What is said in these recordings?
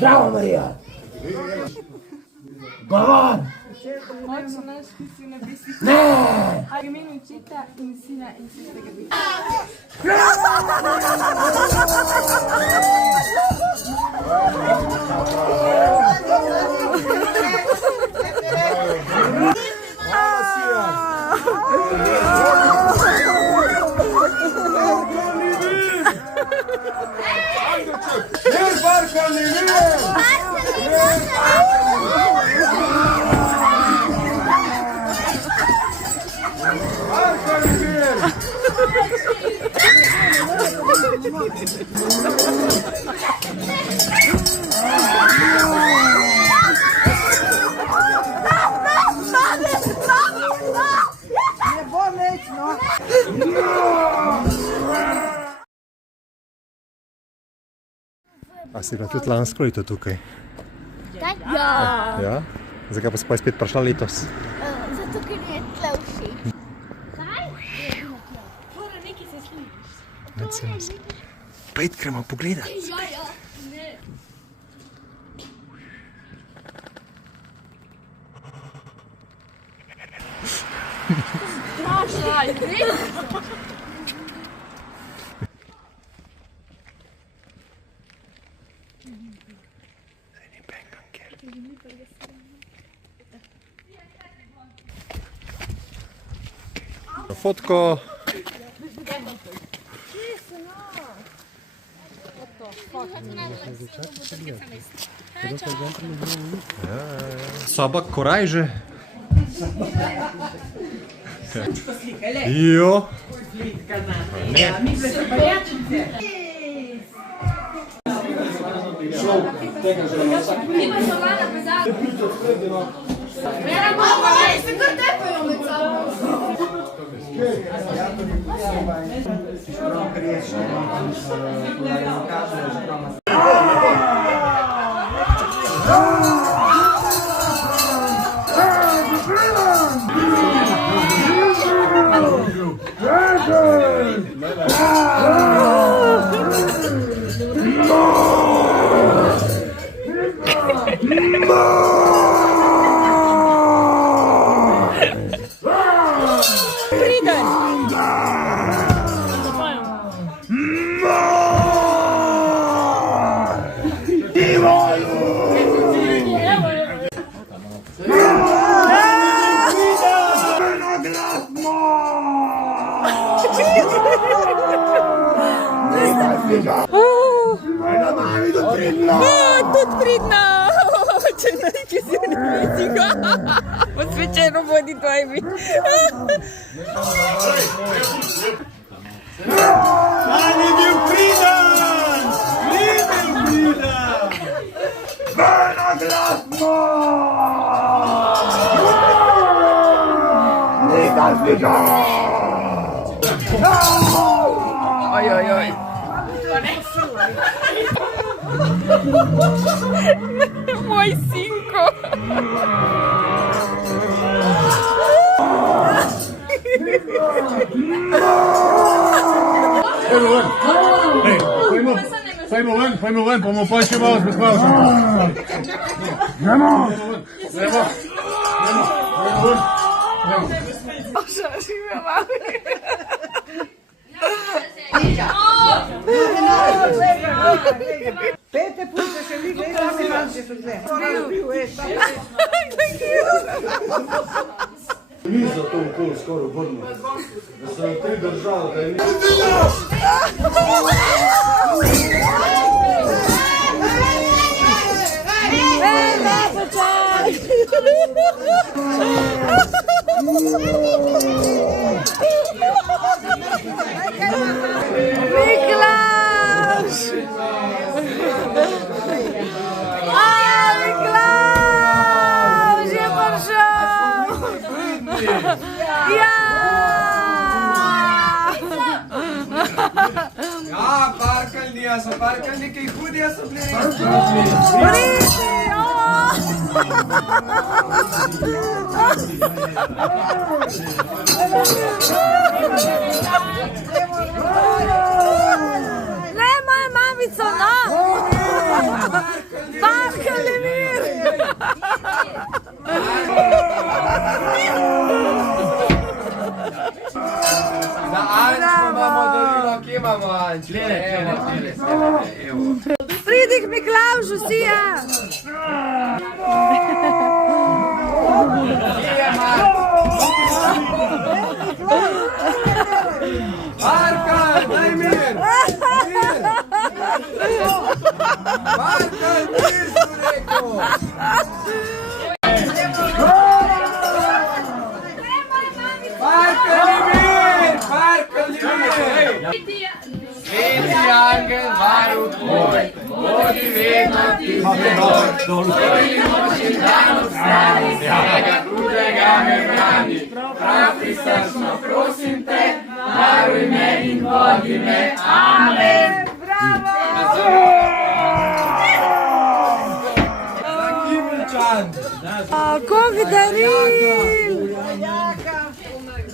Bravo, Maria! Govor! Oče naš, ki si na nebesih. Ne! V imenu Očeta in Sina in Svetega Duha. A si bila tudi lansko leto tukaj? Ja. Ja? Zakaj pa si pa spet prišla letos? Zato, ker mi je tle všeč. Ne se nas. Pojď, gremo pogledat. Fotko. Soba korajže. Jo. Tudi pridna! Če nekaj si v nebesih. Posvečeno bodi tvoj ime. Dan je bil pridan! Vrno glasno! Nekaj sliša! Oj. Moj sinko. Pojmo ven, pa bomo pa še malo spustili. Gremo! Pete puse še vi, gledaj, manjše so gledaj. Ni za to okolo skoraj obrnil. Da so na 3 države, da je ni... Miklaš! Miklaš je prišel! Ja! parkalni, so parkalni, kaj hudi, so bili res. Za Ančko imamo darilo, kje imamo Ančko? Evo. Pridi k Miklavžu, Sija! Kje je Marko? Marka, daj mir! Marka, mir, sem rekel! Marka, ni mir! Marka, ni mir! Sveti angel, varuh tvoj, bodi vedno ti z menoj. Tvoj noč in dan obstani, vsega hudega me brani. Prav prisrčno prosim te, varuj me in vodi me. Amen! Za Kimilčan! Koliko daril!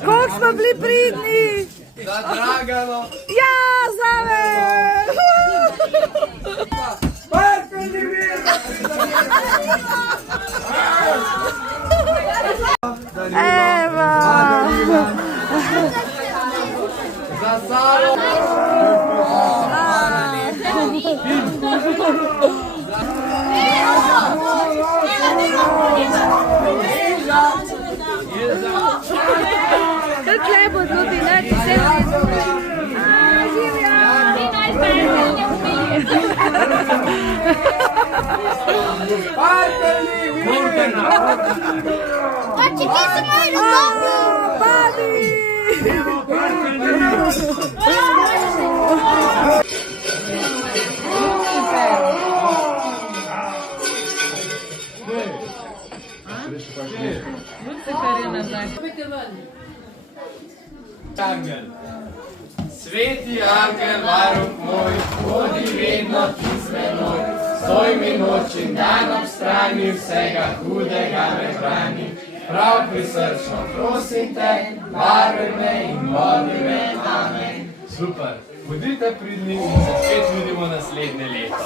Koliko smo bili pridni! Za Dragano! Ja, zame! Marko, ni mir! Evo! Za Saro! Kako lepo tudi, ne? Vse živja! Marko, ni mir! Pači, kje se moji razlogu? Padi! Angel. Sveti angel, varuh moj, bodi vedno ti z menoj. Stoj mi noč in dan ob strani, vsega hudega me brani. Prav prisrčno prosim te, varuj me in vodi me. Amen. Super. Bodite pridni in se spet vidimo naslednje leto.